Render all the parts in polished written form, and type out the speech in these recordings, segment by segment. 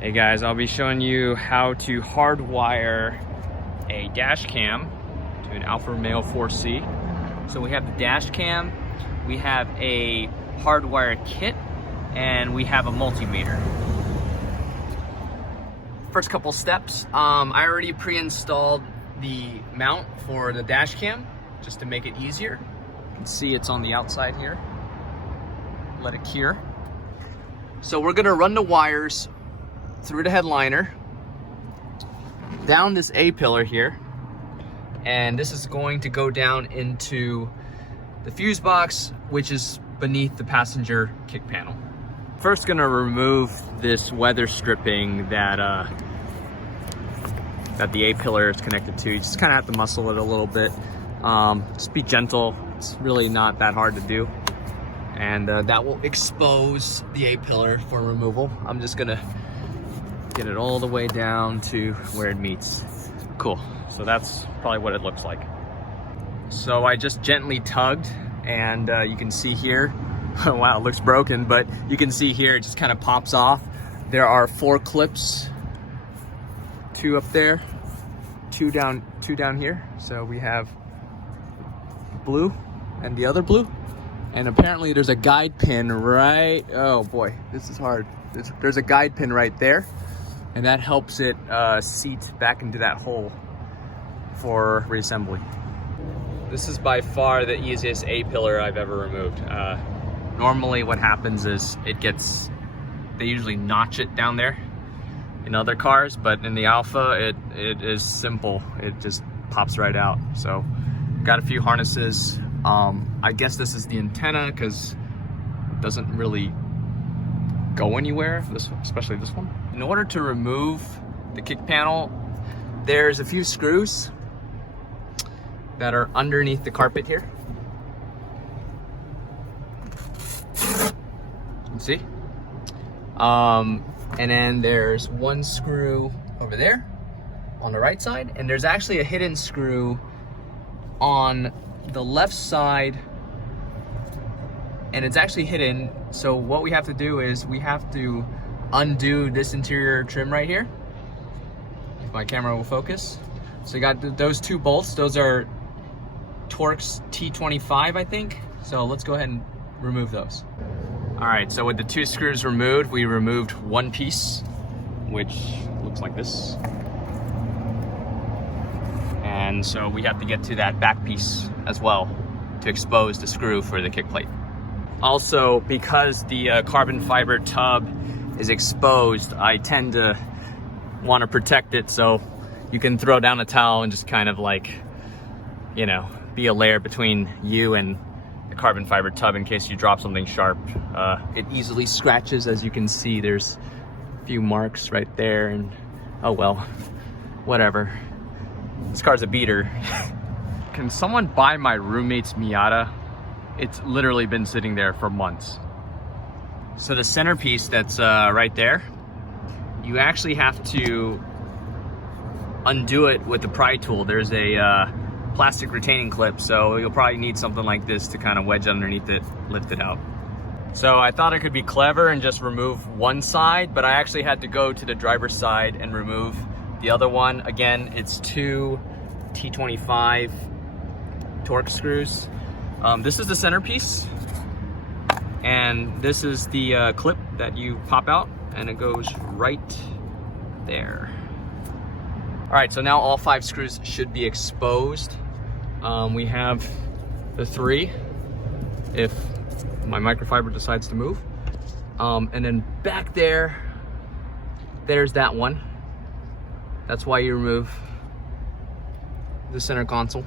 Hey guys, I'll be showing you how to hardwire a dash cam to an Alfa Romeo 4C. So we have the dash cam, we have a Hardwire Kit, and we have a multimeter. First couple steps, I already pre-installed the mount for the dash cam just to make it easier. You can see it's on the outside here. Let it cure. So we're gonna run the wires through the headliner, down this A-pillar here, and this is going to go down into the fuse box, which is beneath the passenger kick panel. First gonna remove this weather stripping that the A-pillar is connected to. You just kind of have to muscle it a little bit. Just be gentle, it's really not that hard to do. And that will expose the A-pillar for removal. I'm just gonna get it all the way down to where it meets. Cool, so that's probably what it looks like. So I just gently tugged, and you can see here, wow, it looks broken, but you can see here it just kind of pops off. There are 4 clips, 2 up there, 2 down here. So we have blue and the other blue. And apparently there's a guide pin right, oh boy, this is hard. There's a guide pin right there, and that helps it seat back into that hole for reassembly. This is by far the easiest A-pillar I've ever removed. Normally what happens is they usually notch it down there in other cars, but in the Alfa, it is simple. It just pops right out. So got a few harnesses. I guess this is the antenna because it doesn't really go anywhere, especially this one. In order to remove the kick panel, there's a few screws that are underneath the carpet here. You can see. And then there's one screw over there on the right side, and there's actually a hidden screw on the left side, and it's actually hidden. So what we have to do is we have to undo this interior trim right here, if my camera will focus. So you got those 2 bolts. Those are Torx T25, I think. So let's go ahead and remove those. All right, so with the 2 screws removed, we removed one piece, which looks like this. And so we have to get to that back piece as well to expose the screw for the kick plate. Also, because the carbon fiber tub is exposed, I tend to want to protect it, so you can throw down a towel and just kind of like, you know, be a layer between you and the carbon fiber tub in case you drop something sharp. It easily scratches, as you can see. There's a few marks right there, and oh well, whatever. This car's a beater. Can someone buy my roommate's Miata? It's literally been sitting there for months. So the centerpiece that's right there, you actually have to undo it with the pry tool. There's a plastic retaining clip, so you'll probably need something like this to kind of wedge underneath it, lift it out. So I thought I could be clever and just remove one side, but I actually had to go to the driver's side and remove the other one. Again, it's 2 T25 Torx screws. This is the centerpiece, and this is the clip that you pop out, and it goes right there. All right, so now all 5 screws should be exposed. We have the 3, if my microfiber decides to move. And then back there, there's that one. That's why you remove the center console.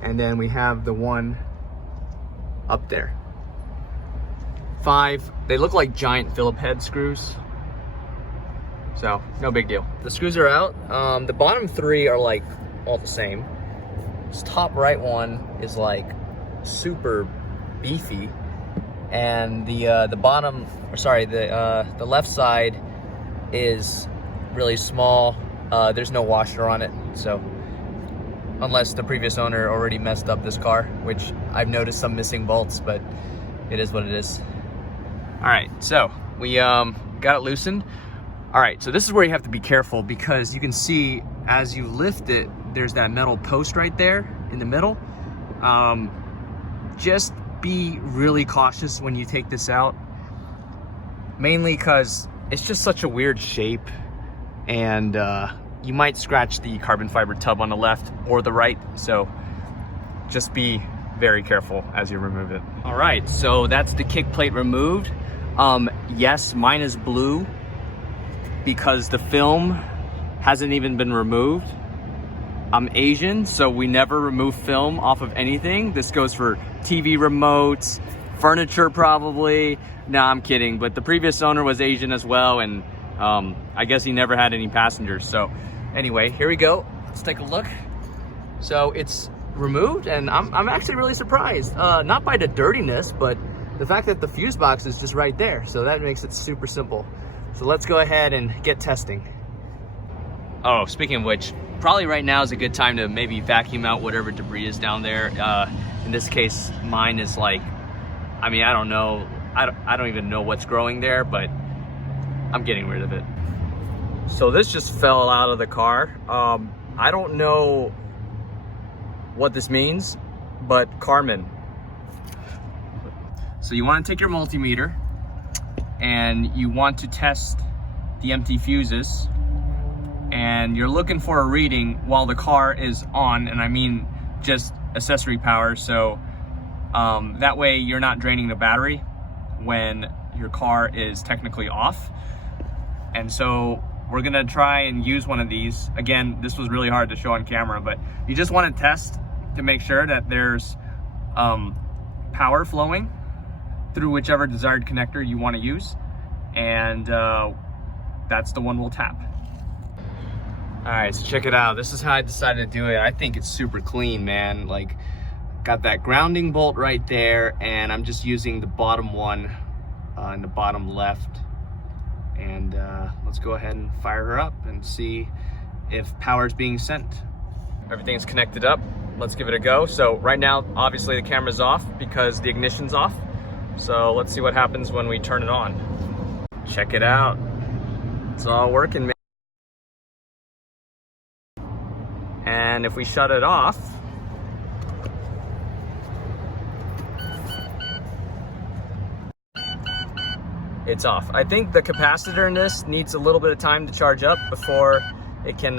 And then we have the one up there. 5, they look like giant Phillip head screws. So, no big deal. The screws are out. The bottom 3 are like all the same. This top right one is like super beefy. And the bottom, or sorry, the left side is really small. There's no washer on it, so unless the previous owner already messed up this car, which I've noticed some missing bolts, but it is what it is. All right, so we got it loosened. All right, so this is where you have to be careful, because you can see as you lift it, there's that metal post right there in the middle. Just be really cautious when you take this out, mainly because it's just such a weird shape, and you might scratch the carbon fiber tub on the left or the right, so just be very careful as you remove it. All right, so that's the kick plate removed. Yes, mine is blue because the film hasn't even been removed. I'm Asian, so we never remove film off of anything. This goes for TV remotes, furniture probably. Nah, I'm kidding, but the previous owner was Asian as well, and I guess he never had any passengers. So anyway, here we go. Let's take a look. So it's removed, and I'm actually really surprised. Not by the dirtiness, but the fact that the fuse box is just right there. So that makes it super simple. So let's go ahead and get testing. Oh, speaking of which, probably right now is a good time to maybe vacuum out whatever debris is down there. In this case, mine is like, I mean, I don't know. I don't even know what's growing there, but I'm getting rid of it. So this just fell out of the car. I don't know what this means, but Carmen. So you want to take your multimeter and you want to test the empty fuses, and you're looking for a reading while the car is on, and I mean just accessory power, so that way you're not draining the battery when your car is technically off. And so we're gonna try and use one of these. Again, this was really hard to show on camera, but you just want to test to make sure that there's power flowing through whichever desired connector you want to use, and that's the one we'll tap. All right, so check it out. This is how I decided to do it. I think it's super clean, man. Like, got that grounding bolt right there, and I'm just using the bottom one in the bottom left. And let's go ahead and fire her up and see if power is being sent. Everything's connected up. Let's give it a go. So right now, obviously the camera's off because the ignition's off. So let's see what happens when we turn it on. Check it out. It's all working, man. And if we shut it off, it's off. I think the capacitor in this needs a little bit of time to charge up before it can,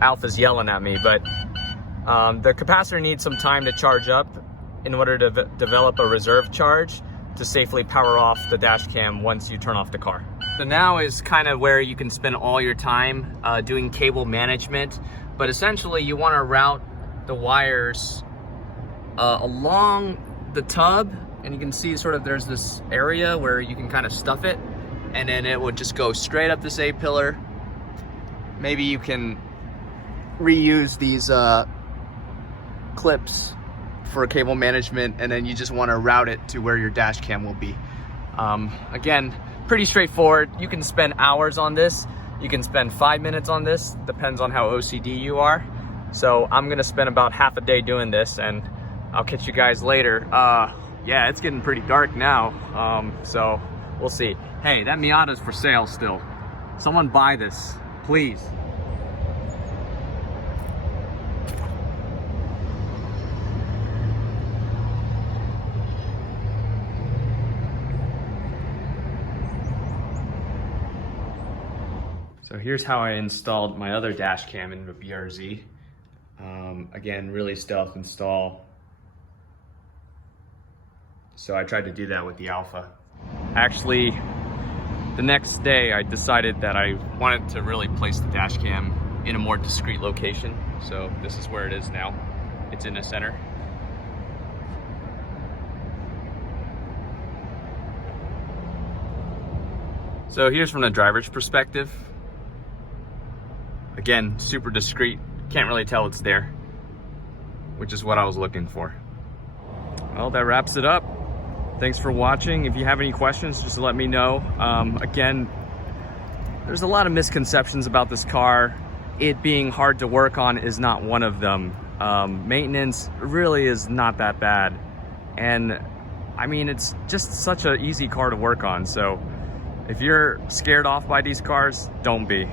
Alpha's yelling at me, but the capacitor needs some time to charge up in order to develop a reserve charge to safely power off the dash cam once you turn off the car. So now is kind of where you can spend all your time doing cable management, but essentially you want to route the wires along the tub, and you can see sort of there's this area where you can kind of stuff it, and then it would just go straight up this A-pillar. Maybe you can reuse these clips for cable management, and then you just want to route it to where your dash cam will be. Again, pretty straightforward. You can spend hours on this. You can spend 5 minutes on this, depends on how OCD you are. So I'm gonna spend about half a day doing this, and I'll catch you guys later. Yeah, it's getting pretty dark now, so we'll see. Hey, that Miata's for sale still. Someone buy this, please. So here's how I installed my other dash cam in the BRZ. Again, really stealth install. So I tried to do that with the Alpha. Actually, the next day I decided that I wanted to really place the dash cam in a more discreet location. So this is where it is now. It's in the center. So here's from the driver's perspective. Again, super discreet. Can't really tell it's there, which is what I was looking for. Well, that wraps it up. Thanks for watching. If you have any questions, just let me know. Again, there's a lot of misconceptions about this car. It being hard to work on is not one of them. Maintenance really is not that bad. And I mean, it's just such an easy car to work on. So If you're scared off by these cars, don't be.